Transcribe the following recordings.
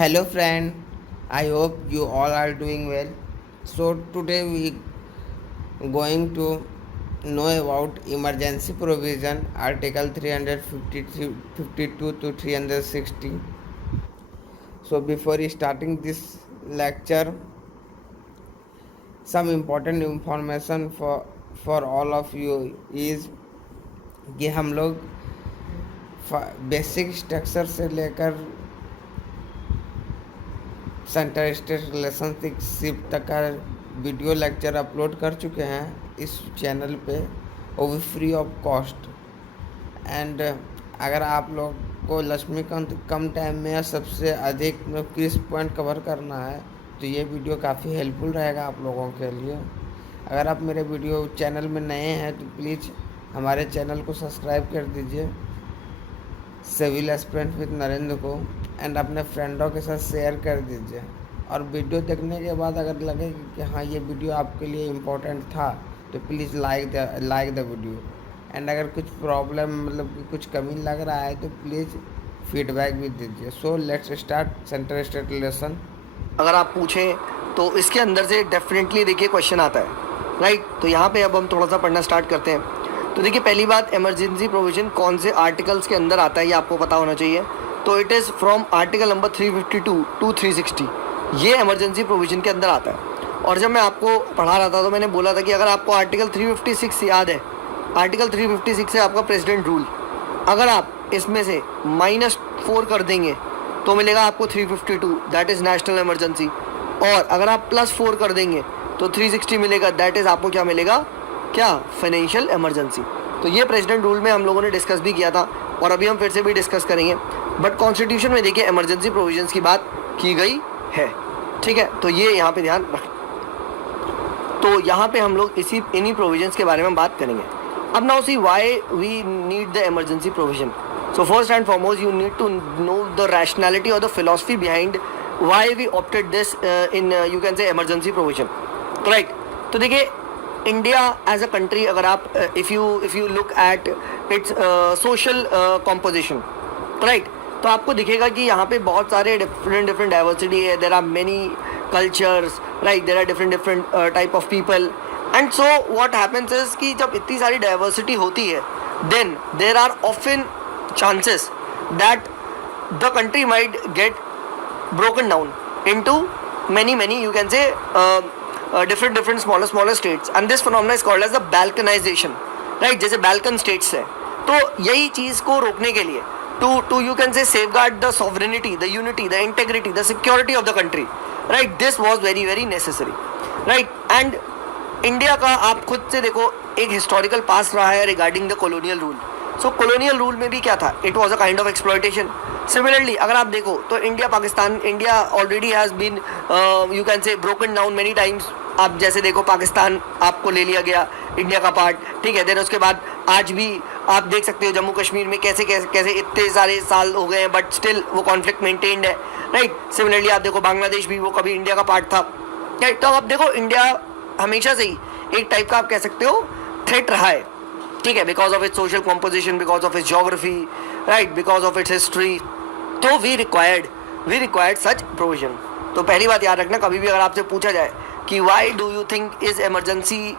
Hello friend, I hope you all are doing well. So today we going to know about emergency provision article 352 to 360. So before starting this lecture, some important information for all of you is कि हम लोग basic structure से लेकर centre state relationship तक का video lecture upload कर चुके हैं इस चैनल पे, वो भी फ्री ऑफ कॉस्ट। एंड अगर आप लोग को लक्ष्मीकांत कम टाइम में सबसे अधिक किस पॉइंट कवर करना है तो ये वीडियो काफ़ी हेल्पफुल रहेगा आप लोगों के लिए। अगर आप मेरे वीडियो चैनल में नए हैं तो प्लीज़ हमारे चैनल को सब्सक्राइब कर दीजिए, सिविल एस्पिरेंट विद नरेंद्र को, एंड अपने फ्रेंडों के साथ शेयर कर दीजिए। और वीडियो देखने के बाद अगर लगे कि हाँ ये वीडियो आपके लिए इम्पोर्टेंट था तो please like the video. And अगर कुछ प्रॉब्लम मतलब कि कुछ कमी लग रहा है तो प्लीज़ फीडबैक भी दीजिए। So let's start centre state relation. अगर आप पूछें तो इसके अंदर से डेफिनेटली देखिए क्वेश्चन आता है, राइट। तो यहाँ पे अब हम थोड़ा सा पढ़ना स्टार्ट करते हैं। तो देखिए पहली बात, इमरजेंसी प्रोविज़न कौन से आर्टिकल्स के अंदर आता है ये आपको पता होना चाहिए। तो it is from article number 352 to 360, ये इमरजेंसी प्रोविज़न के अंदर आता है। और जब मैं आपको पढ़ा रहा था तो मैंने बोला था कि अगर आपको आर्टिकल 356 याद है, आर्टिकल 356 है आपका प्रेसिडेंट रूल, अगर आप इसमें से -4 कर देंगे तो मिलेगा आपको 352, दैट इज़ नेशनल इमरजेंसी। और अगर आप +4 कर देंगे तो 360 मिलेगा, दैट इज़ आपको क्या मिलेगा, क्या, फाइनेंशियल इमरजेंसी। तो ये प्रेसिडेंट रूल में हम लोगों ने डिस्कस भी किया था और अभी हम फिर से भी डिस्कस करेंगे। बट कॉन्स्टिट्यूशन में देखिए इमरजेंसी प्रोविजंस की बात की गई है, ठीक है। तो ये यहाँ पे ध्यान रखें। तो यहाँ पे हम लोग इन्हीं प्रोविजंस के बारे में बात करेंगे। अब now see why we need the emergency provision. So first and foremost, you need to know the rationality or the philosophy behind why we opted this in you can say emergency provision, right? तो देखिए India as a country, अगर आप if you look at its social composition, right? तो आपको दिखेगा कि यहाँ पे बहुत सारे different diversity है, there are many cultures, right? There are different type of people, and so what happens is कि जब इतनी सारी diversity होती है then there are often chances that the country might get broken down into many you can say different smaller states, and this phenomena is called as the balkanization, right? जैसे balkan states है, तो यही चीज़ को रोकने के लिए to you can say safeguard the sovereignty, the unity, the integrity, the security of the country, right? This was very necessary, right? And India का आप खुद से देखो एक हिस्टोरिकल पास रहा है regarding the colonial rule. So colonial rule में भी क्या था, it was a kind of exploitation. Similarly अगर आप देखो तो India already has been you can say broken down many times. आप जैसे देखो पाकिस्तान आपको ले लिया गया इंडिया का पार्ट, ठीक है। देन उसके बाद आज भी आप देख सकते हो जम्मू कश्मीर में कैसे इतने सारे साल हो गए हैं बट स्टिल वो कॉन्फ्लिक्ट मेंटेन्ड है, राइट। सिमिलरली आप देखो बांग्लादेश भी वो कभी इंडिया का पार्ट था, राइट। तो आप देखो इंडिया हमेशा से ही एक टाइप का आप कह सकते हो थ्रेट रहा है, ठीक है, because of its social composition, because of its geography, right, because of its history. तो वी रिक्वायर्ड सच प्रोविजन। तो पहली बात याद रखना, कभी भी अगर आपसे पूछा जाए कि why do you think is emergency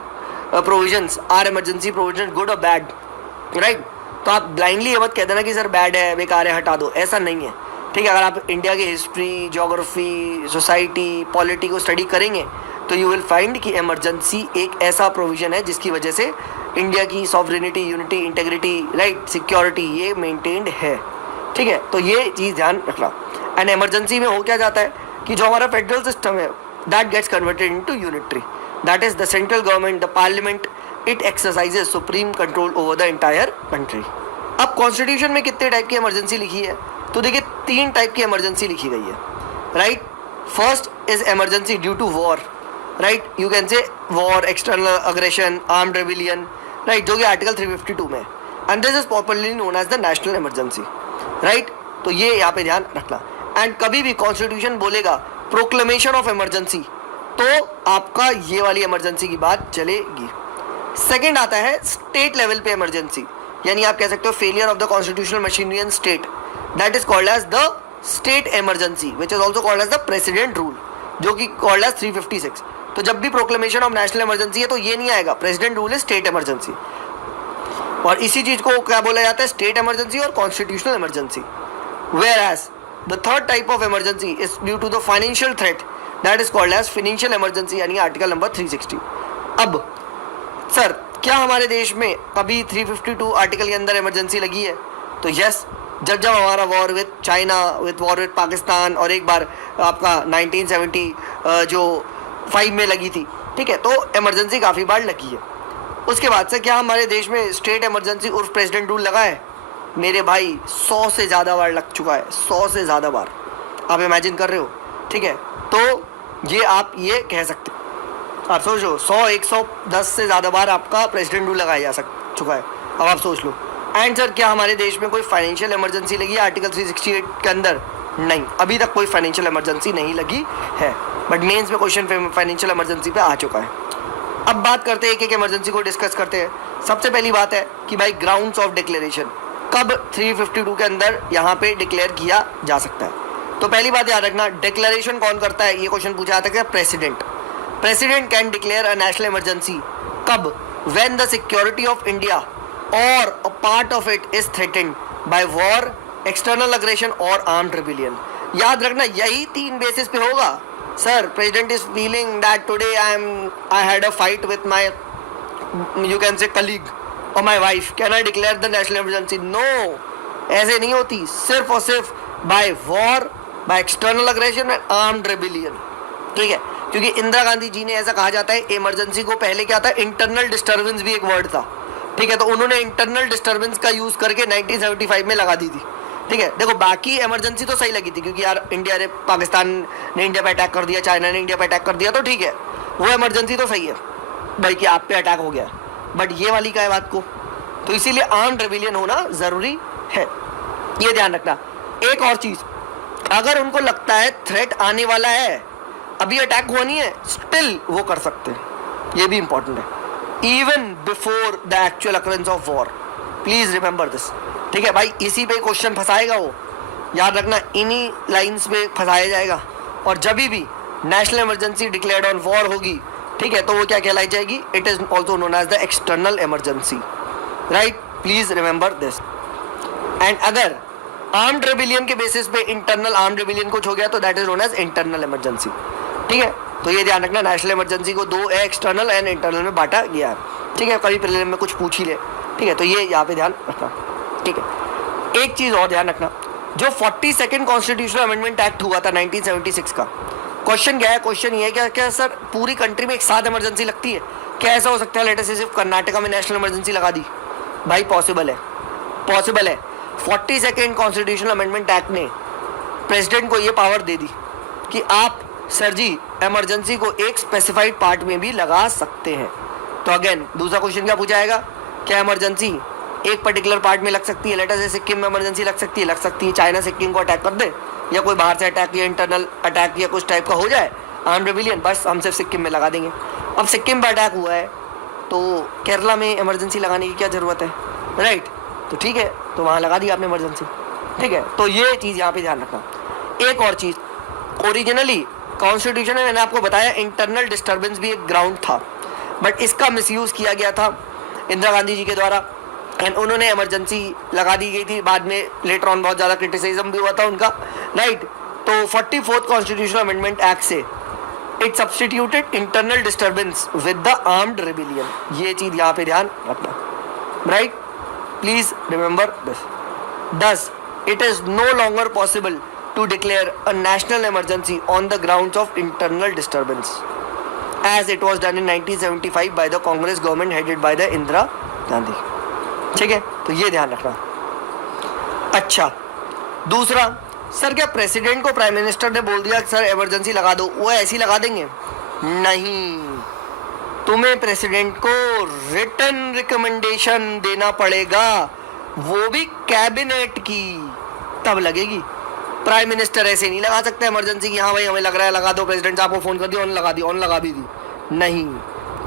provisions or emergency provision good और बैड, राइट, तो आप ब्लाइंडली ये मत कह देना कि सर बैड है, बेकार है, हटा दो, ऐसा नहीं है, ठीक है। अगर आप इंडिया की हिस्ट्री, जोग्राफी, सोसाइटी, पॉलिटी को स्टडी करेंगे तो यू विल फाइंड कि इमरजेंसी एक ऐसा प्रोविज़न है जिसकी वजह से इंडिया की sovereignty, unity, integrity, right, security ये मेंटेन्ड है, ठीक है। तो ये चीज़ ध्यान रखना। एंड इमरजेंसी में हो क्या जाता है कि जो हमारा फेडरल सिस्टम है that gets converted into unitary, that is the central government, the parliament, it exercises supreme control over the entire country. अब कॉन्स्टिट्यूशन में कितने टाइप की इमरजेंसी लिखी है, तो देखिए 3 टाइप की इमरजेंसी लिखी गई है, right. First is emergency due to war, right, you can say war, external aggression, armed rebellion, right, जो कि आर्टिकल 352 में, and this is popularly known as the national emergency, right. तो ये यहाँ पे ध्यान रखना। एंड कभी भी कॉन्स्टिट्यूशन बोलेगा प्रोक्लेमेशन ऑफ इमरजेंसी तो आपका ये वाली इमरजेंसी की बात चलेगी। सेकेंड आता है स्टेट लेवल पे इमरजेंसी, यानी आप कह सकते हो failure of the constitutional machinery in state, that is called as the state emergency which is also called as the president rule, जो कि कॉल्ड एज 356। तो जब भी प्रोक्लेमेशन ऑफ नेशनल इमरजेंसी है तो ये नहीं आएगा, president rule is state emergency. और इसी चीज को क्या बोला जाता है, स्टेट इमरजेंसी और constitutional emergency. Whereas the third type of emergency is due to the financial threat, that is called as financial emergency, यानी आर्टिकल नंबर 360। अब सर क्या हमारे देश में कभी 352 आर्टिकल के अंदर इमरजेंसी लगी है? तो यस, जब हमारा war with China, with war with Pakistan, और एक बार आपका 1970 जो 5 में लगी थी, ठीक है, तो इमरजेंसी काफ़ी बार लगी है। उसके बाद से क्या हमारे देश में स्टेट इमरजेंसी उर्फ प्रेसिडेंट रूल लगा है? मेरे भाई 100 से ज़्यादा बार लग चुका है, 100 से ज़्यादा बार। आप इमेजिन कर रहे हो, ठीक है, तो ये आप ये कह सकते हो। आप सोचो 100, 110 से ज़्यादा बार आपका प्रेसिडेंट रूल लगाया जा चुका है। अब आप सोच लो। एंड सर क्या हमारे देश में कोई फाइनेंशियल इमरजेंसी लगी है आर्टिकल 368 के अंदर? नहीं, अभी तक कोई फाइनेंशियल इमरजेंसी नहीं लगी है, बट मेंस में क्वेश्चन फाइनेंशियल इमरजेंसी पे आ चुका है। अब बात करते हैं, एक इमरजेंसी को डिस्कस करते हैं। सबसे पहली बात है कि भाई ग्राउंड्स ऑफ डिक्लेरेशन कब 352 के अंदर यहाँ पे डिक्लेयर किया जा सकता है। तो पहली बात याद रखना, डिक्लेरेशन कौन करता है, ये क्वेश्चन पूछा जाता है, president. President can declare a national emergency कब? When the security of India और a part of it is threatened by war, external aggression और आर्म्ड रिबेलियन। याद रखना यही 3 बेसिस पे होगा। Sir president is feeling that today I had a fight with my, you can say, colleague और my wife, can I declare the national emergency? No, ऐसे नहीं होती। सिर्फ और सिर्फ bye war, by external aggression and armed rebellion, ठीक है। क्योंकि इंदिरा गांधी जी ने ऐसा कहा जाता है, इमरजेंसी को पहले क्या था, इंटरनल डिस्टर्बेंस भी एक वर्ड था, ठीक है, तो उन्होंने इंटरनल डिस्टर्बेंस का यूज करके 1975 में लगा दी थी, ठीक है। देखो बाकी इमरजेंसी तो सही लगी थी, क्योंकि यार इंडिया ने, पाकिस्तान ने इंडिया पे अटैक कर दिया, चाइना ने इंडिया पे अटैक कर दिया, तो ठीक है, वो इमरजेंसी तो सही है भाई कि आप पे अटैक हो गया, बट ये वाली क्या है बात को, तो इसीलिए आर्म्ड रिबेलियन होना जरूरी है, ये ध्यान रखना। एक और चीज, अगर उनको लगता है थ्रेट आने वाला है, अभी अटैक हुआ नहीं है, स्टिल वो कर सकते हैं, ये भी इंपॉर्टेंट है, even before the actual occurrence of war. Please remember this, ठीक है भाई, इसी पे क्वेश्चन फंसाएगा वो, याद रखना, इन्हीं लाइंस पे फंसाया जाएगा। और जब भी national emergency declared on war होगी, ठीक है, तो वो क्या कहलाई जाएगी, it is also known as the external emergency, right, please remember this. And अगर आर्म्ड रिबेलियन के बेसिस पे इंटरनल आर्म्ड रिबेलियन कुछ हो गया तो that is known as internal emergency, ठीक है। तो ये ध्यान रखना, नेशनल इमरजेंसी को 2 एक्सटर्नल एंड इंटरनल में बांटा गया है, ठीक है, कभी प्रीलिम में कुछ पूछ ही ले, ठीक है, तो ये यहाँ पे ध्यान रखना, ठीक है। एक चीज़ और ध्यान रखना, जो 42nd कॉन्स्टिट्यूशनल अमेंडमेंट एक्ट हुआ था 1976 का, क्वेश्चन क्या है, क्वेश्चन ये है क्या सर पूरी कंट्री में एक साथ इमरजेंसी लगती है? क्या ऐसा हो सकता है लेटर से सिर्फ कर्नाटका में नेशनल इमरजेंसी लगा दी? भाई पॉसिबल है, पॉसिबल है। 42nd कॉन्स्टिट्यूशनल अमेंडमेंट एक्ट ने प्रेसिडेंट को ये पावर दे दी कि आप सर जी इमरजेंसी को एक स्पेसिफाइड पार्ट में भी लगा सकते हैं। तो अगेन दूसरा क्वेश्चन क्या पूछा जाएगा, क्या इमरजेंसी एक पर्टिकुलर पार्ट में लग सकती है? लेटर से सिक्किम में इमरजेंसी लग सकती है, लग सकती है। चाइना सिक्किम को अटैक कर दे, या कोई बाहर से अटैक या इंटरनल अटैक या कुछ टाइप का हो जाए, आर्म्ड रिबेलियन, बस हम सिर्फ सिक्किम में लगा देंगे। अब सिक्किम पर अटैक हुआ है तो केरला में इमरजेंसी लगाने की क्या ज़रूरत है, राइट? तो ठीक है, तो वहाँ लगा दी आपने इमरजेंसी, ठीक है। तो ये चीज़ यहाँ पे ध्यान रखना। एक और चीज़, ओरिजिनली कॉन्स्टिट्यूशन में मैंने आपको बताया इंटरनल डिस्टर्बेंस भी एक ग्राउंड था, बट इसका मिसयूज़ किया गया था इंदिरा गांधी जी के द्वारा एंड उन्होंने इमरजेंसी लगा दी गई थी। बाद में लेटर ऑन बहुत ज़्यादा क्रिटिसिज्म भी हुआ था उनका, राइट। तो 44th कॉन्स्टिट्यूशनल अमेंडमेंट एक्ट से it substituted internal disturbance with the armed rebellion. ये चीज़ यहाँ पे ध्यान रखना, right, please remember this. 10. It is no longer possible to declare a national emergency on the grounds of internal disturbance, as it was done in 1975 by the Congress government headed by the Indira Gandhi। ठीक है, तो ये ध्यान रखना। अच्छा, दूसरा, sir क्या president को प्राइम मिनिस्टर ने बोल दिया सर इमरजेंसी लगा दो, वो ऐसे ही लगा देंगे? नहीं, तुम्हें प्रेसिडेंट को रिटन रिकमेंडेशन देना पड़ेगा, वो भी कैबिनेट की, तब लगेगी। प्राइम मिनिस्टर ऐसे नहीं लगा सकते इमरजेंसी की, हाँ भाई हमें लग रहा है लगा दो, प्रेसिडेंट साहब को फोन कर दिया, लगा दी, लगा भी दी, नहीं,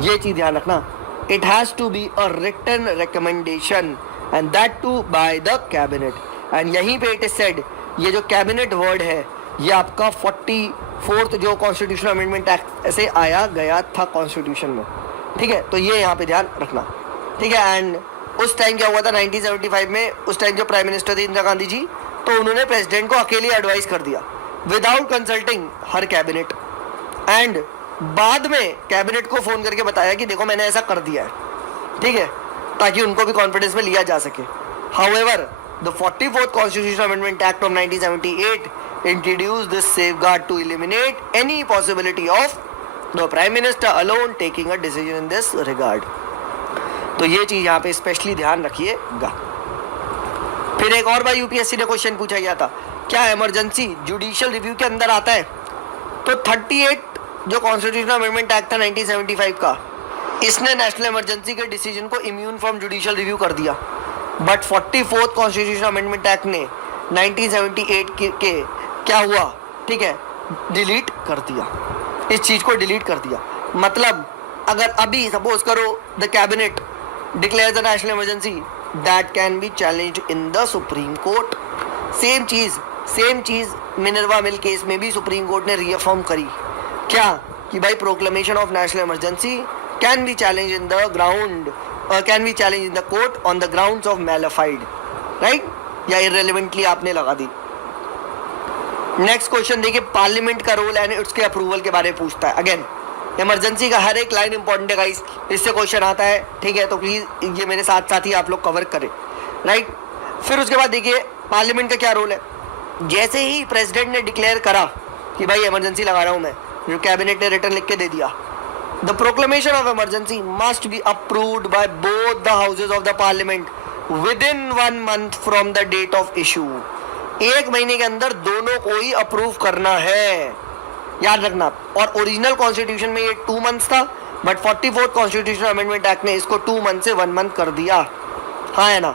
ये चीज ध्यान रखना। It has to be a written recommendation and that too by the cabinet. And यहीं पे इट इज सेड ये जो कैबिनेट वर्ड है ये आपका 44th जो कॉन्स्टिट्यूशनल अमेंडमेंट एक्ट से आया गया था कॉन्स्टिट्यूशन में, ठीक है। तो ये यहाँ पे ध्यान रखना, ठीक है। एंड उस टाइम क्या हुआ था 1975 में, उस टाइम जो प्राइम मिनिस्टर थे इंदिरा गांधी जी, तो उन्होंने प्रेसिडेंट को अकेले एडवाइस कर दिया without consulting her cabinet, and बाद में कैबिनेट को फ़ोन करके बताया कि देखो मैंने ऐसा कर दिया है, ठीक है, ताकि उनको भी कॉन्फिडेंस में लिया जा सके। However the 44th constitutional amendment act of 1978 introduced this safeguard to eliminate any possibility of the prime minister alone taking a decision in this regard. तो ये चीज़ यहाँ पे स्पेशली ध्यान रखिएगा। फिर एक और बार यूपीएससी ने क्वेश्चन पूछा गया था, क्या इमरजेंसी जुडिशियल रिव्यू के अंदर आता है? तो 38 जो कॉन्स्टिट्यूशनल अमेंडमेंट एक्ट था 1975 का, इसने नेशनल इमरजेंसी के डिसीजन को इम्यून फ्रॉम जुडिशियल रिव्यू कर दिया। But 44th constitutional amendment act ने 1978 के क्या हुआ, ठीक है, डिलीट कर दिया, इस चीज़ को डिलीट कर दिया। मतलब अगर अभी सपोज करो the cabinet declare the national emergency, that can be challenged in the supreme court. Same cheese Minerva mill case में भी सुप्रीम कोर्ट ने रीअफर्म करी, क्या कि भाई proclamation of national emergency can be challenge in the ground, can be challenge in the court on the grounds of malafide, right, या irrelevantly आपने लगा दी। नेक्स्ट क्वेश्चन देखिए, पार्लियामेंट का रोल एंड उसके अप्रूवल के बारे में पूछता है। अगेन इमरजेंसी का हर एक लाइन इंपॉर्टेंट है गाइस, इससे क्वेश्चन आता है, ठीक है, तो प्लीज़ ये मेरे साथ साथ ही आप लोग कवर करें, राइट। फिर उसके बाद देखिए पार्लियामेंट का क्या रोल है। जैसे ही प्रेसिडेंट ने डिक्लेयर करा कि भाई इमरजेंसी लगा रहा हूँ मैं, जो कैबिनेट ने रिटर्न लिख के दे दिया, the proclamation of emergency must be approved by both the houses of the parliament within 1 month from the date of issue. 1 महीने के अंदर दोनों को ही अप्रूव करना है, याद रखना। और ओरिजिनल कॉन्स्टिट्यूशन में ये 2 months था, but 44th constitutional amendment act ने इसको 2 month से 1 month कर दिया, हाँ है ना।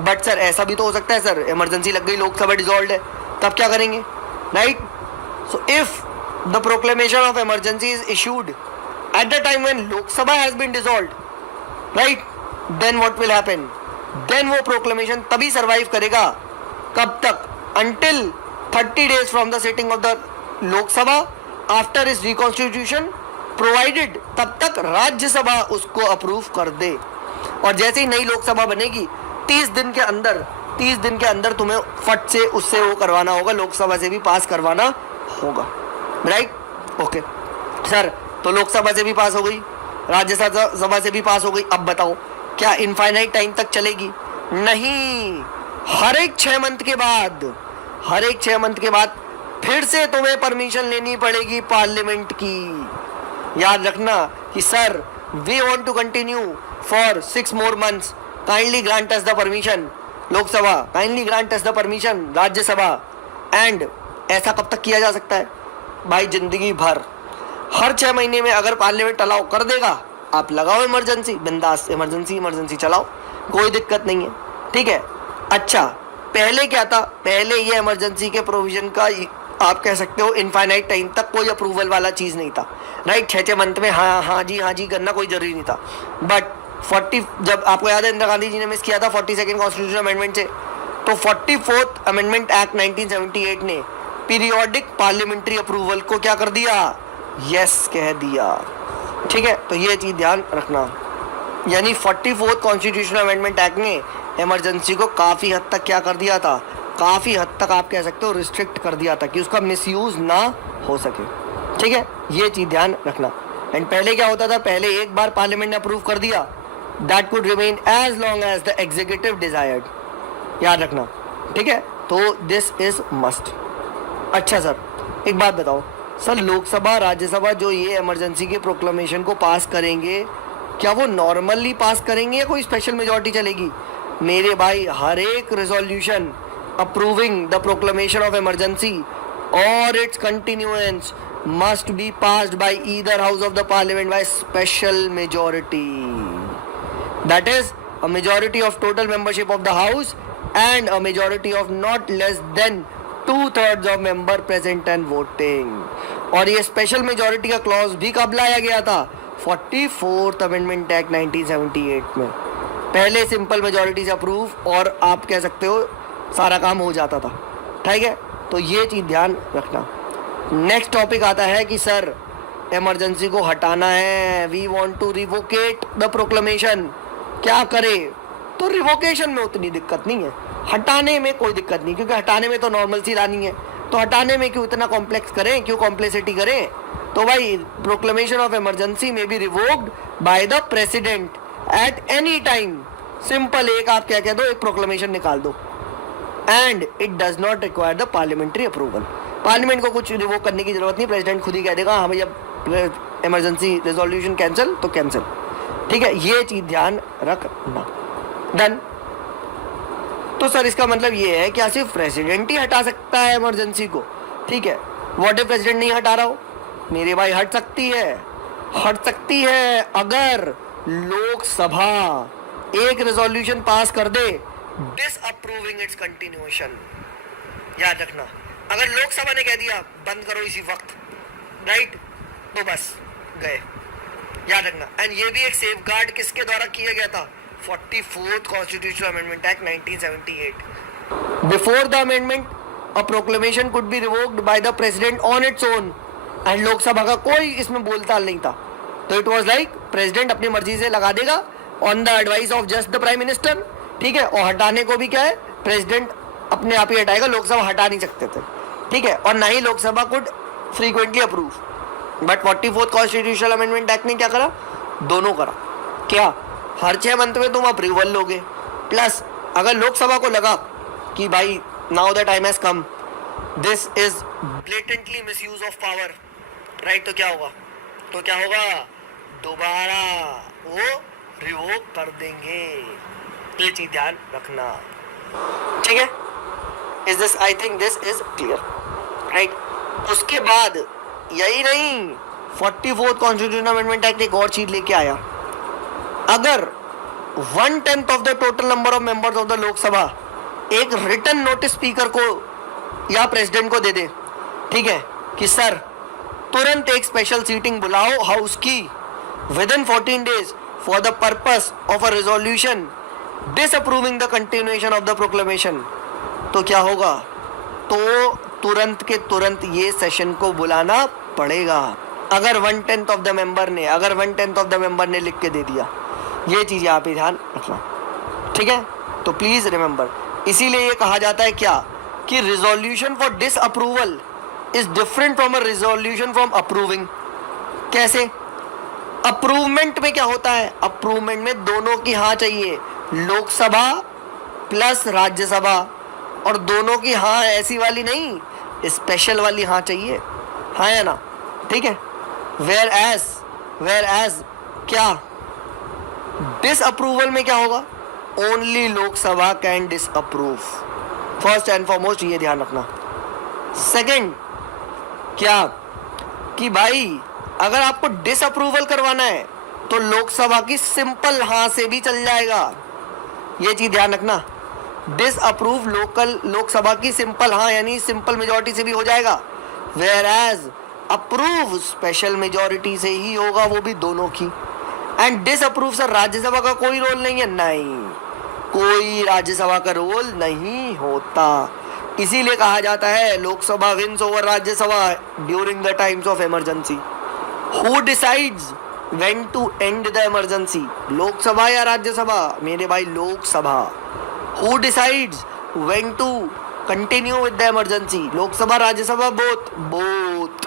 बट सर ऐसा भी तो हो सकता है सर, इमरजेंसी लग गई, लोकसभा डिसॉल्व है, तब क्या करेंगे, right. So if the proclamation of emergency is issued at the time when Lok Sabha has been dissolved, right, then what will happen, then वो प्रोक्लेमेशन तभी सर्वाइव करेगा, कब तक, until 30 days from the sitting of the Lok Sabha after इस reconstitution, provided तब तक राज्यसभा उसको approve कर दे। और जैसे ही नई लोकसभा बनेगी 30 दिन के अंदर तुम्हें फट से उससे वो करवाना होगा, लोकसभा से भी पास करवाना होगा, राइट, ओके सर। तो लोकसभा से भी पास हो गई, राज्यसभा से भी पास हो गई, अब बताओ क्या इनफाइनाइट टाइम तक चलेगी? नहीं, हर एक 6 मंथ के बाद फिर से तुम्हें परमिशन लेनी पड़ेगी पार्लियामेंट की। याद रखना कि sir we want to continue for 6 more months, kindly grant us the permission Lok Sabha, kindly grant us the permission Rajya Sabha. And ऐसा कब तक किया जा सकता है भाई? जिंदगी भर। हर 6 महीने में अगर पार्लियामेंट अलाउ कर देगा, आप लगाओ इमरजेंसी, बिंदास इमरजेंसी चलाओ, कोई दिक्कत नहीं है, ठीक है। अच्छा, पहले क्या था? पहले ये इमरजेंसी के प्रोविजन का आप कह सकते हो इनफाइनाइट टाइम तक कोई अप्रूवल वाला चीज़ नहीं था, राइट। 6 मंथ में हाँ जी करना कोई जरूरी नहीं था। बट 40, जब आपको याद है इंदिरा गांधी जी ने मिस किया था 42nd कॉन्स्टिट्यूशन अमेंडमेंट से, तो 44th अमेंडमेंट एक्ट 1978 ने पीरियोडिक पार्लियामेंट्री अप्रूवल को क्या कर दिया? यस कह दिया, ठीक है। तो ये चीज़ ध्यान रखना, यानी 44th कॉन्स्टिट्यूशनल अमेंडमेंट एक्ट ने इमरजेंसी को काफ़ी हद तक क्या कर दिया था, काफ़ी हद तक आप कह सकते हो रिस्ट्रिक्ट कर दिया था कि उसका मिसयूज़ ना हो सके, ठीक है। ये चीज़ ध्यान रखना। एंड पहले क्या होता था? पहले एक बार पार्लियामेंट ने अप्रूव कर दिया, that could remain as long as the executive desired, याद रखना, ठीक है। तो दिस इज मस्ट। अच्छा सर, एक बात बताओ सर, लोकसभा राज्यसभा जो ये इमरजेंसी के प्रोक्लेमेशन को पास करेंगे, क्या वो नॉर्मली पास करेंगे या कोई स्पेशल मेजॉरिटी चलेगी? मेरे भाई, हर एक resolution approving the proclamation of emergency और its continuance must be passed by either house of the parliament by special majority, that is a majority of total membership of the house and a majority of not less than 2/3 of member present and voting। और ये special majority का clause भी कब लाया गया था? 44th amendment act 1978 में। पहले सिंपल मेजॉरिटी से अप्रूव और आप कह सकते हो सारा काम हो जाता था, ठीक है, तो ये चीज़ ध्यान रखना। नेक्स्ट टॉपिक आता है कि सर इमरजेंसी को हटाना है, we want to revocate the proclamation, क्या करे? तो रिवोकेशन में उतनी दिक्कत नहीं है, हटाने में कोई दिक्कत नहीं, क्योंकि हटाने में तो नॉर्मल सी लानी है, तो हटाने में क्यों इतना कॉम्प्लेक्स करें, क्यों कॉम्प्लेक्सिटी करें? तो भाई प्रोक्लेमेशन ऑफ इमरजेंसी में be revoked by the president at any time. Simple, एक आप क्या कह दो, एक प्रोक्लेमेशन निकाल दो, and it does not require the parliamentary approval. Parliament को कुछ रिवोक करने की जरूरत नहीं, प्रेसिडेंट खुद ही कह देगा हाँ भैया इमरजेंसी रेजोल्यूशन कैंसिल तो कैंसिल। ठीक है, ये चीज ध्यान रखना। डन। तो सर इसका मतलब ये है कि सिर्फ प्रेसिडेंट ही हटा सकता है इमरजेंसी को। ठीक है, व्हाट इफ प्रेसिडेंट नहीं हटा रहा हो? मेरे भाई हट सकती है अगर लोकसभा एक रेजोल्यूशन पास कर दे डिसअप्रूविंग इट्स कंटिन्यूएशन। याद रखना, अगर लोकसभा ने कह दिया बंद करो इसी वक्त, राइट, तो बस गए। याद रखना। एंड ये भी एक सेफगार्ड किसके द्वारा किया गया था? 44th constitutional amendment act 1978। Before the amendment a proclamation could be revoked by the president on its own, and Lok Sabha का कोई इसमें बोलताल नहीं था। तो इट वाज लाइक प्रेसिडेंट अपनी मर्जी से लगा देगा on the advice of just the prime minister. ठीक है, और हटाने को भी क्या है, प्रेसिडेंट अपने आप ही हटाएगा, लोकसभा हटा नहीं सकते थे। ठीक है, और ना ही Lok Sabha could frequently approve. But 44th constitutional amendment act ने क्या करा? दोनों करा। क्या? हर 6 मंथ में तुम अप्रूवल लोगे, प्लस अगर लोकसभा को लगा कि भाई now the time has come, this is blatantly misuse of power, right, तो क्या होगा? दोबारा वो रिवोक कर देंगे। ये चीज ध्यान रखना। ठीक है, is this, I think this is clear, right. उसके बाद यही नहीं, 44th कॉन्स्टिट्यूशनल अमेंडमेंट एक्ट एक और चीज लेके आया। अगर 1/10 of the total number of members of the Lok Sabha एक रिटन नोटिस स्पीकर को या प्रेसिडेंट को दे दे, ठीक है, कि सर तुरंत एक स्पेशल सीटिंग बुलाओ हाउस की with in 14 days for the purpose of a resolution disapproving the continuation of the proclamation, तो क्या होगा? तो तुरंत के तुरंत ये सेशन को बुलाना पड़ेगा। अगर 1/10 ऑफ द मेंबर ने लिख के दे दिया, ये चीज यहाँ पे ध्यान रखना। ठीक है, तो प्लीज रिमेंबर, इसीलिए ये कहा जाता है क्या, कि resolution for disapproval is different from a resolution from approving. कैसे? अप्रूवमेंट में क्या होता है? अप्रूवमेंट में दोनों की हाँ चाहिए, लोकसभा प्लस राज्यसभा, और दोनों की हाँ ऐसी वाली नहीं, स्पेशल वाली हाँ चाहिए, हाँ या ना? ठीक है। वेयर एज क्या डिसअप्रूवल में क्या होगा? Only Lok Sabha can disapprove. First and foremost ये ध्यान रखना। सेकंड क्या, कि भाई अगर आपको डिसअप्रूवल करवाना है तो लोकसभा की सिंपल हाँ से भी चल जाएगा, ये चीज ध्यान रखना। डिसअप्रूव लोकसभा की सिंपल हाँ यानी सिंपल मेजॉरिटी से भी हो जाएगा, whereas approve special majority से ही होगा, वो भी दोनों की। एंड डिसअप्रूव सर राज्यसभा का कोई रोल नहीं है, नहीं, कोई राज्यसभा का रोल नहीं होता। इसीलिए कहा जाता है Lok Sabha wins over Rajya Sabha during the times of emergency. Who decides when to end the emergency, Lok Sabha या राज्यसभा? मेरे भाई Lok Sabha. Who decides when to continue with the emergency, Lok Sabha Rajya Sabha? Both.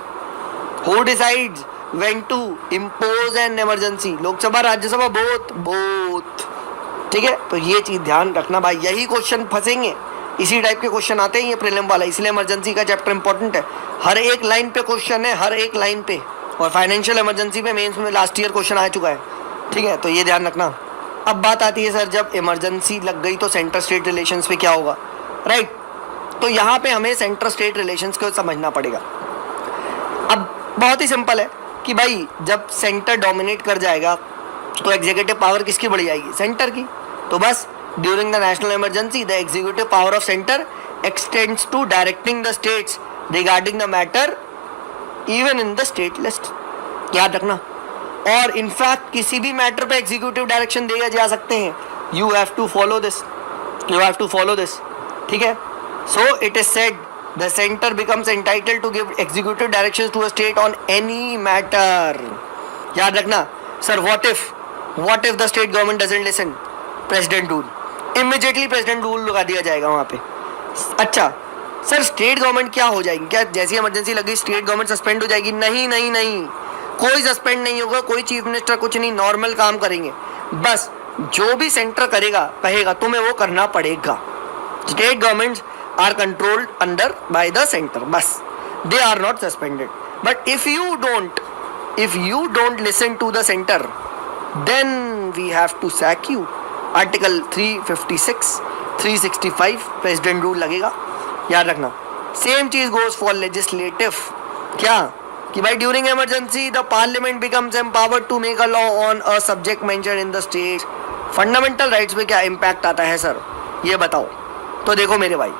Who decides when to impose an emergency, Lok Sabha Rajya Sabha? Both. ठीक है, तो ये चीज ध्यान रखना भाई, यही क्वेश्चन फंसेंगे, इसी टाइप के क्वेश्चन आते हैं, ये प्रीलिम वाला, इसलिए इमरजेंसी का चैप्टर इंपॉर्टेंट है। हर एक लाइन पे क्वेश्चन है, हर एक लाइन पे, और फाइनेंशियल इमरजेंसी पे मेंस में लास्ट ईयर क्वेश्चन आ चुका है। ठीक है, तो ये ध्यान रखना। अब बात आती है सर जब इमरजेंसी लग गई तो सेंटर स्टेट रिलेशंस पे क्या होगा, राइट? तो यहाँ पे हमें सेंटर स्टेट रिलेशंस को समझना पड़ेगा। अब बहुत ही सिंपल है कि भाई जब सेंटर डोमिनेट कर जाएगा तो एग्जीक्यूटिव पावर किसकी बढ़ जाएगी? सेंटर की। तो बस during the national emergency the executive power of centre extends to directing the states regarding the matter even in the state list, याद रखना। और इनफैक्ट किसी भी मैटर पे एग्जीक्यूटिव डायरेक्शन दिए जा सकते हैं। You have to follow this, ठीक है। So it is said the centre becomes entitled to give executive directions to a state on any matter. याद रखना sir, what if the state government doesn't listen, president rule, immediately president rule लगा दिया जाएगा वहाँ पे. अच्छा sir, state government क्या हो जाएगी, क्या जैसी इमरजेंसी लगी स्टेट गवर्नमेंट सस्पेंड हो जाएगी? नहीं नहीं नहीं, कोई सस्पेंड नहीं होगा, कोई चीफ मिनिस्टर कुछ नहीं, नॉर्मल काम करेंगे. बस जो भी सेंटर करेगा कहेगा तुम्हें वो करना पड़ेगा. State governments are controlled under by the centre, बस they are not suspended. But if you don't listen to the centre then we have to sack you. Article 356 365 president rule लगेगा, याद रखना. सेम चीज गोज फॉर लेजिस्लेटिव. क्या कि भाई during emergency the parliament becomes empowered to make a law on a subject mention in the state. Fundamental rights में क्या impact आता है सर, ये बताओ. तो देखो मेरे भाई,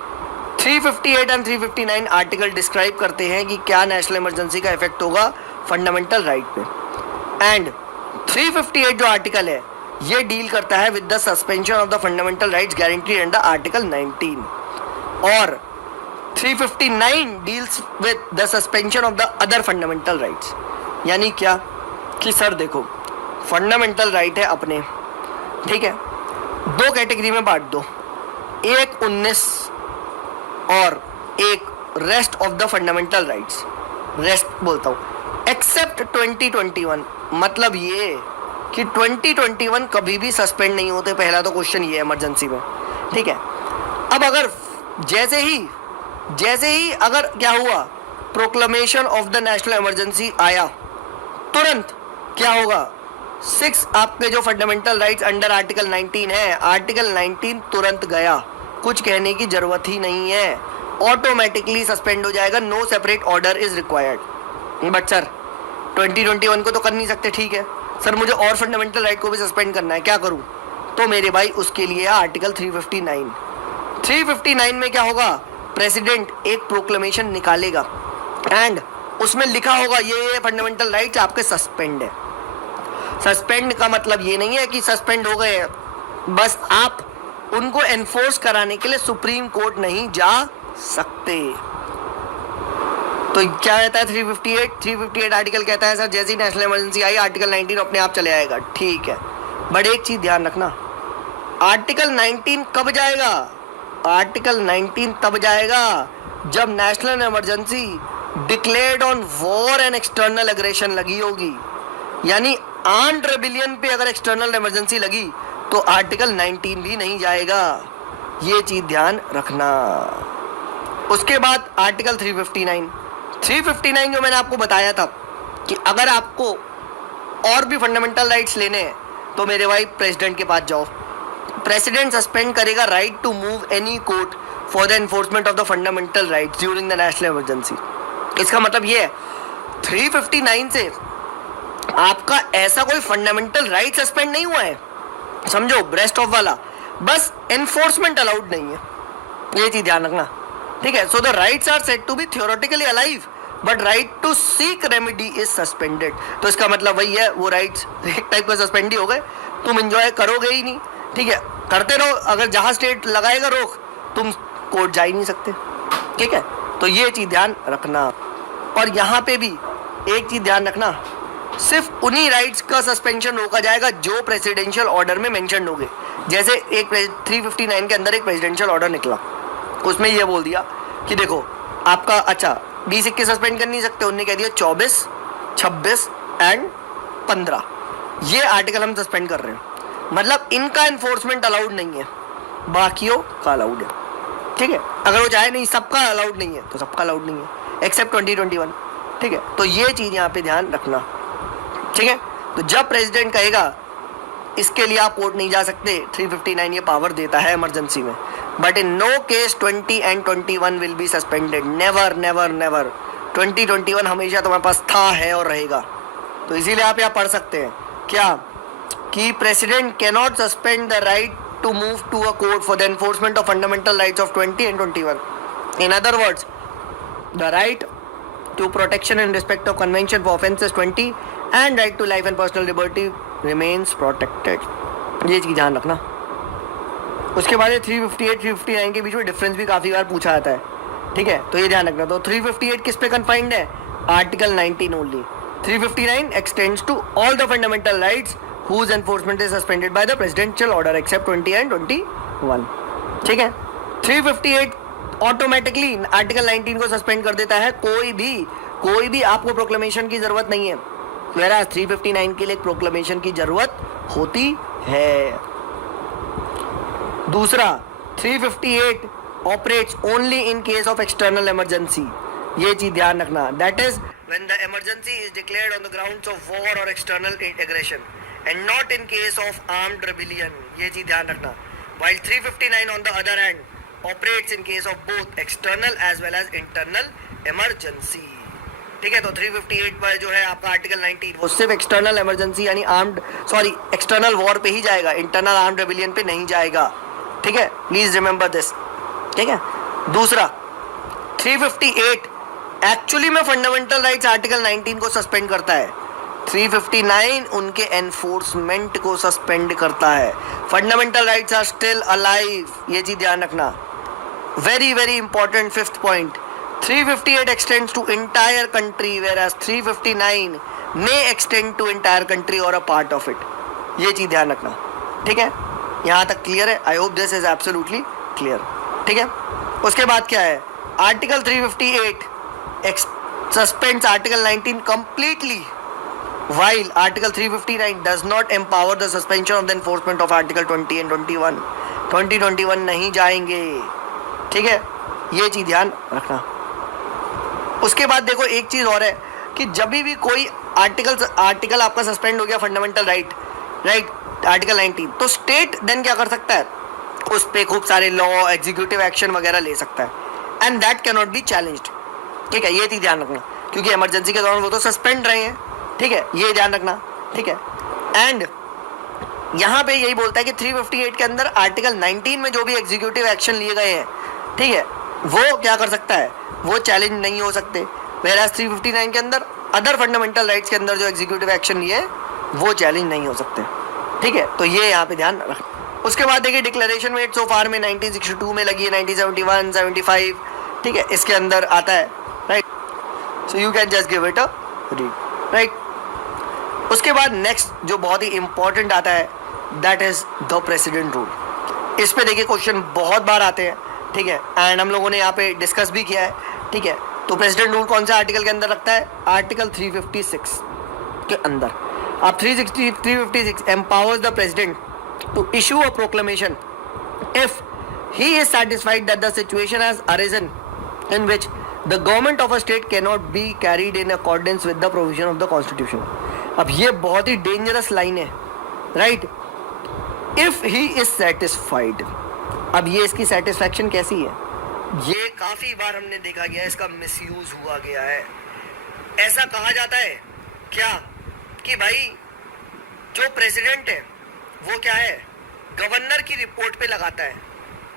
358 एंड 359 आर्टिकल डिस्क्राइब करते हैं कि क्या नेशनल इमरजेंसी का इफेक्ट होगा फंडामेंटल राइट पे. एंड 358 जो आर्टिकल है ये डील करता है with the suspension of the fundamental rights guaranteed under article 19. और 359 deals with the suspension of the other fundamental rights. यानी क्या कि सर देखो, फंडामेंटल राइट है अपने, ठीक है, दो कैटेगरी में बांट दो, एक 19 और एक rest of the fundamental rights. Rest बोलता हूँ एक्सेप्ट 2021. मतलब ये कि 2021 कभी भी सस्पेंड नहीं होते. पहला तो क्वेश्चन ये है इमरजेंसी में, ठीक है. अब अगर जैसे ही अगर क्या हुआ, proclamation of the national emergency आया, तुरंत क्या होगा, 6 आपके जो फंडामेंटल राइट्स अंडर आर्टिकल 19 है, आर्टिकल 19 तुरंत गया, कुछ कहने की जरूरत ही नहीं है, ऑटोमेटिकली सस्पेंड हो जाएगा. No separate order is required. But sir 2021 को तो कर नहीं सकते, ठीक है सर, मुझे और फंडामेंटल राइट को भी सस्पेंड करना है, क्या करूं? तो मेरे भाई उसके लिए आर्टिकल 359. 359 में क्या होगा, प्रेसिडेंट एक प्रोक्लेमेशन निकालेगा एंड उसमें लिखा होगा ये फंडामेंटल राइट्स आपके सस्पेंड है. सस्पेंड का मतलब ये नहीं है कि सस्पेंड हो गए, बस आप उनको एनफोर्स कराने के लिए सुप्रीम कोर्ट नहीं जा सकते. तो क्या कहता है 358 आर्टिकल कहता है सर जैसी नेशनल इमरजेंसी आई आर्टिकल 19 अपने आप चले आएगा, ठीक है. बट एक चीज ध्यान रखना, आर्टिकल 19 कब जाएगा? आर्टिकल 19 तब जाएगा जब national emergency declared on war and external aggression लगी होगी. यानी आर्म्ड रेबिलियन पे अगर एक्सटर्नल इमरजेंसी लगी तो आर्टिकल 19 भी नहीं जाएगा, ये चीज ध्यान रखना. उसके बाद आर्टिकल 359 जो मैंने आपको बताया था कि अगर आपको और भी फंडामेंटल राइट्स लेने हैं तो मेरे भाई प्रेसिडेंट के पास जाओ. प्रेसिडेंट सस्पेंड करेगा right to move any court for the enforcement of the fundamental rights during the national emergency. इसका मतलब ये है 359 से आपका ऐसा कोई फंडामेंटल राइट सस्पेंड नहीं हुआ है, समझो ब्रेस्ट ऑफ वाला, बस एनफोर्समेंट अलाउड नहीं है, ये चीज ध्यान रखना, ठीक है. So the rights are said to be theoretically alive but right to seek remedy is suspended. तो इसका मतलब वही है, वो राइट्स एक टाइप का सस्पेंड ही हो गए, तुम एंजॉय करोगे ही नहीं, ठीक है, करते रहो. अगर जहां स्टेट लगाएगा रोक तुम कोर्ट जा ही नहीं सकते, ठीक है. तो ये चीज ध्यान रखना. और यहाँ पे भी एक चीज ध्यान रखना, सिर्फ उन्हीं राइट्स का सस्पेंशन रोका जाएगा जो प्रेसिडेंशियल ऑर्डर में मेंशन हो गए. जैसे एक 359 के अंदर एक प्रेसिडेंशियल ऑर्डर निकला, उसमें ये बोल दिया कि देखो आपका अच्छा 20-21 सस्पेंड कर नहीं सकते, उन्होंने कह दिया 24, 26 एंड 15 ये आर्टिकल हम सस्पेंड कर रहे हैं. मतलब इनका एनफोर्समेंट अलाउड नहीं है, बाकियों का अलाउड है, ठीक है. अगर वो चाहे नहीं सबका अलाउड नहीं है तो सबका अलाउड नहीं है एक्सेप्ट 2021, ठीक है. तो ये चीज़ यहाँ पे ध्यान रखना, ठीक है. तो जब प्रेसिडेंट कहेगा इसके लिए आप कोर्ट नहीं जा सकते, 359 ये पावर देता है इमरजेंसी में. But in no case 20 and 21 will be suspended, never never never. 2021 हमेशा तुम्हारे पास था, है और रहेगा. तो इसीलिए आप यहाँ पढ़ सकते हैं क्या कि president cannot suspend the right to move to a court for the enforcement of fundamental rights of 20 and 21. In other words the right to protection in respect of convention for offences 20 and right to life and personal liberty remains protected. ये चीज़ ध्यान रखना. उसके बाद 358 359 के बीच में difference भी काफ़ी बार पूछा जाता है ठीक है, तो ये ध्यान रखना। तो 358 किस पे कन्फाइंड है? Article 19 only. 359 extends to all the fundamental rights whose enforcement is suspended by the presidential order except 20 and 21। ठीक है, 358 ऑटोमेटिकली आर्टिकल 19 को सस्पेंड कर देता है। कोई भी आपको प्रोक्लेमेशन की जरूरत नहीं है, whereas 359 के लिए प्रोक्लेमेशन की जरूरत होती है। दूसरा, 358 operates only in case of external emergency. ये चीज ध्यान रखना, that is when the emergency is declared on the grounds of war और external aggression and not in case of armed rebellion. ये चीज ध्यान रखना। while 359 on the other hand operates in case of both external as well as internal emergency। ठीक है, तो 358 पर जो है आपका आर्टिकल 19 वो सिर्फ एक्सटर्नल इमरजेंसी यानी एक्सटर्नल वॉर पे ही जाएगा, इंटरनल आर्म्ड रेबिलियन पे नहीं जाएगा। ठीक है, प्लीज रिमेंबर दिस। ठीक है, दूसरा 358 एक्चुअली में फंडामेंटल राइट्स आर्टिकल 19 को सस्पेंड करता है, 359 उनके एनफोर्समेंट को सस्पेंड करता है। Fundamental rights are still alive, ये चीज ध्यान रखना। Very very important fifth point, 358 extends to entire country whereas 359 may extend to entire country or a part of it। ये चीज ध्यान रखना। ठीक है, यहाँ तक क्लियर है? I hope this is absolutely clear. ठीक है, उसके बाद क्या है? Article 358 suspends article 19 completely while article 359 does not empower the suspension of the enforcement of article 20 and 21। 2021 नहीं जाएंगे। ठीक है, ये चीज ध्यान रखना। उसके बाद देखो एक चीज और है कि जब भी कोई आर्टिकल आपका सस्पेंड हो गया फंडामेंटल राइट आर्टिकल 19, तो स्टेट देन क्या कर सकता है? उस पे खूब सारे लॉ एग्जीक्यूटिव एक्शन वगैरह ले सकता है and that can not B challenged. ठीक है, ये चीज ध्यान रखना, क्योंकि इमरजेंसी के दौरान वो तो सस्पेंड रहे हैं। ठीक है, ये ध्यान रखना। ठीक है, एंड यहाँ पे यही बोलता है कि 358 के अंदर आर्टिकल 19 में जो भी एग्जीक्यूटिव एक्शन लिए गए हैं, ठीक है, वो क्या कर सकता है? वो चैलेंज नहीं हो सकते। whereas 359 के अंदर अदर फंडामेंटल राइट्स के अंदर जो एग्जीक्यूटिव एक्शन लिए वो चैलेंज नहीं हो सकते। ठीक है, तो ये यहाँ पे ध्यान रखना। उसके बाद देखिए डिक्लेरेशन मेड सो फार में 1962 में लगी है, 1971, 75। ठीक है, इसके अंदर आता है, right. So you can just give it a read, right. उसके बाद नेक्स्ट जो बहुत ही इंपॉर्टेंट आता है that is the president rule. इस पे देखिए क्वेश्चन बहुत बार आते हैं। ठीक है, एंड हम लोगों ने यहाँ पे डिस्कस भी किया है। ठीक है, तो प्रेसिडेंट रूल कौन सा आर्टिकल के अंदर रखता है? आर्टिकल 356 के अंदर। अब 356 empowers the president to issue a proclamation if he is satisfied that the situation has arisen in which the government of a state can not be carried in accordance with the provision of the constitution. अब ये बहुत ही dangerous line है, right. If he is satisfied, अब ये इसकी satisfaction कैसी है? ये काफ़ी बार हमने देखा गया है, इसका मिसयूज हुआ गया है। ऐसा कहा जाता है क्या कि भाई जो प्रेसिडेंट है वो क्या है, गवर्नर की रिपोर्ट पे लगाता है।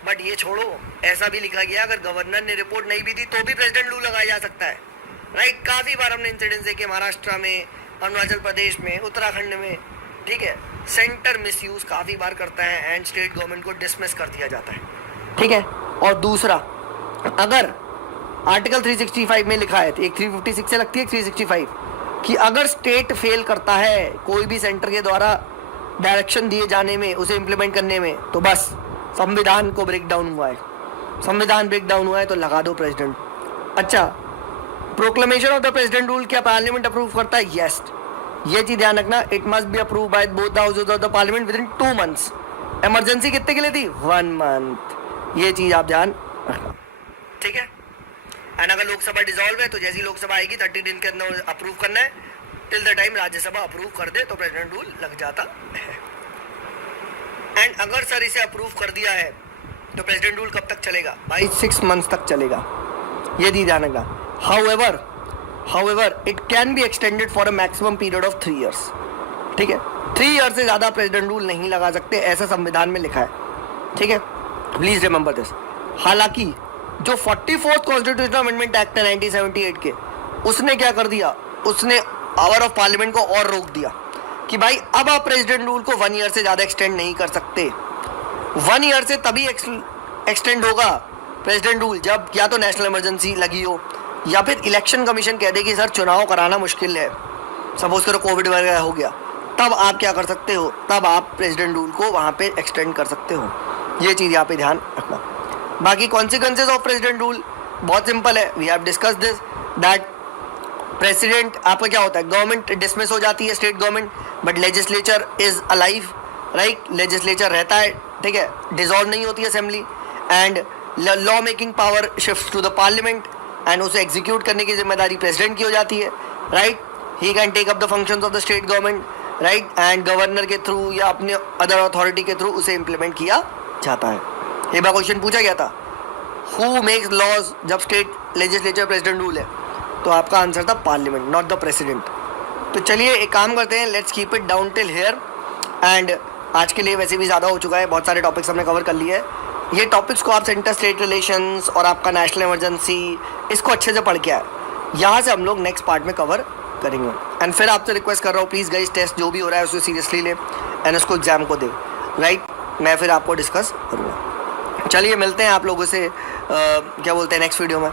बट ये छोड़ो, ऐसा भी लिखा गया अगर गवर्नर ने रिपोर्ट नहीं भी दी तो भी प्रेसिडेंट रूल लगाया जा सकता है, राइट। काफ़ी बार हमने इंसिडेंट्स देखे महाराष्ट्र में, अरुणाचल प्रदेश में, उत्तराखंड में। ठीक है, सेंटर मिसयूज काफ़ी बार करता है एंड स्टेट गवर्नमेंट को डिसमिस कर दिया जाता है। ठीक है, और दूसरा, अगर आर्टिकल 365 में लिखा है, एक 356 से लगती है 365, कि अगर स्टेट फेल करता है कोई भी सेंटर के द्वारा डायरेक्शन दिए जाने में, उसे इम्प्लीमेंट करने में, तो बस संविधान को ब्रेक डाउन हुआ है। संविधान ब्रेक डाउन हुआ है तो लगा दो प्रेसिडेंट। अच्छा, proclamation of the president rule क्या पार्लियामेंट अप्रूव करता है? यस। ये चीज ध्यान रखना, it must be approve by both the houses of the parliament with in 2 months। Emergency कितने के लिए थी? 1 month। ये चीज आप ध्यान रखना, ठीक है। एंड अगर लोकसभा डिसॉल्व है तो जैसी लोकसभा आएगी 30 दिन के अंदर अप्रूव करना है। Till the time Rajya Sabha approve कर दे तो प्रेसिडेंट रूल लग जाता है। एंड अगर सर इसे अप्रूव कर दिया है तो प्रेसिडेंट रूल कब तक चलेगा? भाई 6 months तक चलेगा, ये ध्यान रखना। However it can be extended for a maximum period of 3 years। ठीक है, 3 years से ज़्यादा प्रेसिडेंट रूल नहीं लगा सकते, ऐसा संविधान में लिखा है। ठीक है, प्लीज रिमेंबर दिस। हालांकि जो 44th कॉन्स्टिट्यूशनल अमेंडमेंट एक्ट है 1978 के, उसने क्या कर दिया, उसने आवर ऑफ पार्लियामेंट को और रोक दिया कि भाई अब आप प्रेसिडेंट रूल को 1 year से ज़्यादा एक्सटेंड नहीं कर सकते। 1 year से तभी एक्सटेंड होगा प्रेसिडेंट रूल जब या तो नेशनल इमरजेंसी लगी हो या फिर इलेक्शन कमीशन कह दे कि सर चुनाव कराना मुश्किल है, सपोज करो कोविड वगैरह हो गया, तब आप क्या कर सकते हो, तब आप प्रेसिडेंट रूल को वहाँ पे एक्सटेंड कर सकते हो। ये चीज़ यहाँ पे ध्यान रखना। बाकी कॉन्सिक्वेंसेज ऑफ प्रेसिडेंट रूल बहुत सिंपल है, we have discuss this that president आपका क्या होता है, गवर्नमेंट डिसमिस हो जाती है state government, but legislature is alive, right, legislature रहता है, ठीक है, डिसॉल्व नहीं होती assembly, and law making power shift to the parliament and उसे एग्जीक्यूट करने की जिम्मेदारी प्रेसिडेंट की हो जाती है, right, he can take up the functions of the state government, right, and governor के थ्रू या अपने अदर अथॉरिटी के थ्रू उसे इम्प्लीमेंट किया जाता है। एक बार क्वेश्चन पूछा गया था, हु मेक्स लॉज जब स्टेट लेजिस्लेचर प्रेसिडेंट रूल है, तो आपका आंसर था पार्लियामेंट, नॉट द प्रेसिडेंट। तो चलिए एक काम करते हैं, let's keep it down till here, and आज के लिए वैसे भी ज़्यादा हो चुका है, बहुत सारे टॉपिक्स हमने कवर कर लिए हैं। ये टॉपिक्स को आप सेंटर स्टेट रिलेशंस और आपका नेशनल इमरजेंसी इसको अच्छे से पढ़ के आए, यहाँ से हम लोग नेक्स्ट पार्ट में कवर करेंगे। एंड फिर आपसे रिक्वेस्ट कर रहा हूँ, प्लीज़ गाइस टेस्ट जो भी हो रहा है उसे सीरियसली ले एंड उसको एग्जाम को दे, राइट, मैं फिर आपको डिस्कस करूँगा। चलिए मिलते हैं आप लोगों से क्या बोलते हैं नेक्स्ट वीडियो में।